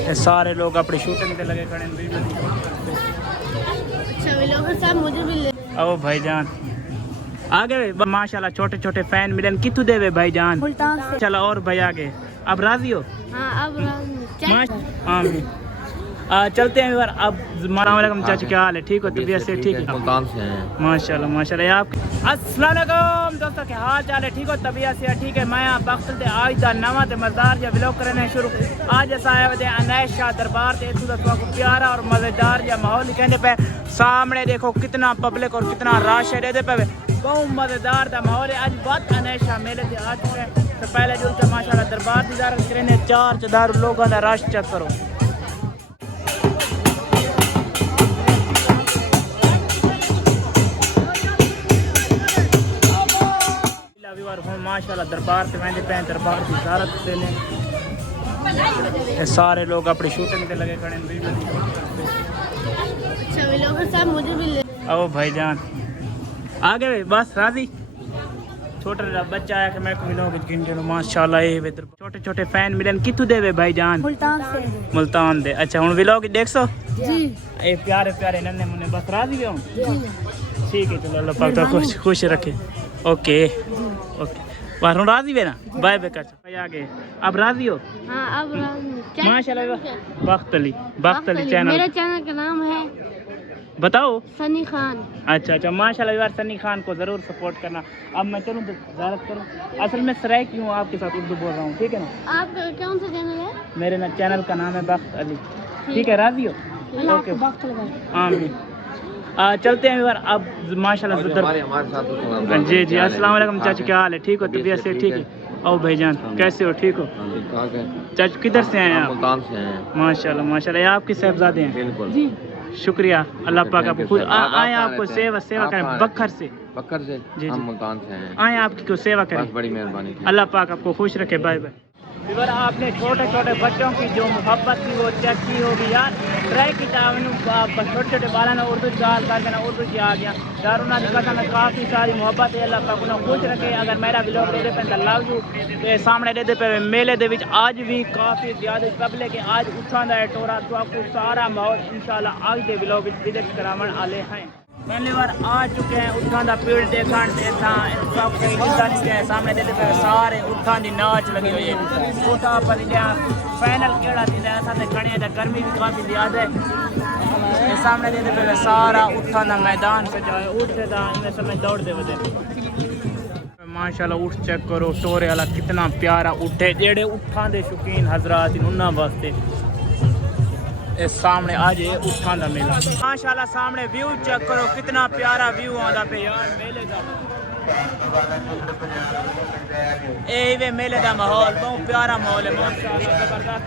ये सारे लोग अपनी शूटिंग पे लगे खड़े हैं, वीडियो मुझे भी ले आओ भाईजान आगे माशाल्लाह छोटे छोटे फैन मिलन कितु देवे भाईजान मुल्तान से। चलो और भाई आगे अब राजी हो हाँ अब आमीन। चलते हैं यार। अब अस्सलाम चाचा क्या हाल है? ठीक हो? तबीयत से ठीक है? मुल्तान से हैं माशाल्लाह माशाल्लाह। आप अस्सलाम वालेकुम दोस्तों, क्या हाल चाल है? ठीक हो? तबीयत से ठीक है? मैं आप वक्त दे आज दा नवा ते मज़ेदार या व्लॉग करने शुरू आज ऐसा आया वे अनैश शाह दरबार ते इथों दा को प्यारा और मज़ेदार या माहौल कहने पे सामने देखो कितना पब्लिक और कितना रश है दे पे बहुत मज़ेदार दा माहौल है। आज बहुत अनैश शाह मेले ते आ चुके हैं तो पहले जो माशाल्लाह दरबार की ज़ियारत करने चार चदार लोगों का रश चेक करो। माशाल्लाह दरबार से मैंने पे दरबार की ज़ियारत देने सारे लोग अपनी शूटिंग पे लगे खड़े हैं, वीडियो मुझे भी ले आओ भाईजान आगे बस राजी। छोटा बच्चा आया कि मैं घंटे माशाल्लाह ये छोटे छोटे फैन मिलन कितु देवे भाईजान मुल्तान से। मुल्तान दे। अच्छा हूँ व्लॉग देख सो जी ये प्यारे प्यारे नन्हे मुन्ने बस राजी भी हूँ ठीक है। चलो अल्लाह पाक तो खुश रखे। ओके ओके बाहर राजी वे ना बाय बाय कर भाई आगे अब राजी हो? हाँ अब माशाल्लाह वक्त अली चैनल मेरे चैनल का नाम है बताओ सनी खान। अच्छा अच्छा माशाल्लाह यार सनी खान को ज़रूर सपोर्ट करना। अब मैं चलूँ तो ज़्यारत करूँ। असल में सराय क्यों आपके साथ उर्दू बोल रहा हूँ ठीक है ना? आपका कौन सा चैनल है? मेरे ना चैनल का नाम है वक्त अली ठीक है? राजी हो? ओके आमीन। चलते हैं यार। अब माशाल्लाह हमारे साथ जी जी अस्सलाम वालेकुम चाचा क्या हाल है? ठीक हो? तबीयत से ठीक है? आओ भाईजान कैसे हो? ठीक हो? चाचा किधर से हैं आप? मुल्तान से हैं माशाल्लाह माशाल्लाह। ये आपके साहबजादे हैं? बिल्कुल शुक्रिया अल्लाह पाक आपको खुद आए आपको सेवा करें बखर से जी हम मुल्तान से हैं आए आपकी को सेवा करें। बड़ी मेहरबानी अल्लाह पाक आपको खुश रखे। Bye bye. इधर आपने छोटे छोटे बच्चों की जो मोहब्बत थी वो चेक की होगी यार। ट्राई की छोटे छोटे बाला ने उर्दू गाल करके ना उर्दू की आ गया यार उन्होंने कहा मैं काफ़ी सारी मोहब्बत है। अल्लाह पाक उन्हें खुश रखे। अगर मेरा व्लॉग दे पे लव यू ते सामने दे पे मेले दे विच आज भी काफ़ी ज़्यादा पब्लिक है। आज उठा दा टोरा तो आपको सारा माहौल इंशाल्लाह आज के व्लॉग विजिट करावन आले हैं। पहली बार आ चुके हैं उठान का पेड़ देखा सामने दे पे सारे उठान की नाच लगी हुई है। उठा पर फाइनल केड़ा खड़े हैं गर्मी भी काफ़ी ज़्यादा है। सामने दे पे सारा उठान का मैदान सजा है उठते इन समय दौड़ते बदे माशाल्लाह। उठ चेक करो टोरे वाला कितना प्यारा उठे जेड़े उठान के शौकीन हजरात उन्होंने वास्ते सामने आज ये उठान का मेला माशाल्लाह। सामने व्यू चेक करो कितना प्यारा व्यू आता पे यार मेले का। ये मेले का माहौल बहुत प्यारा माहौल है माशाल्लाह जबरदस्त।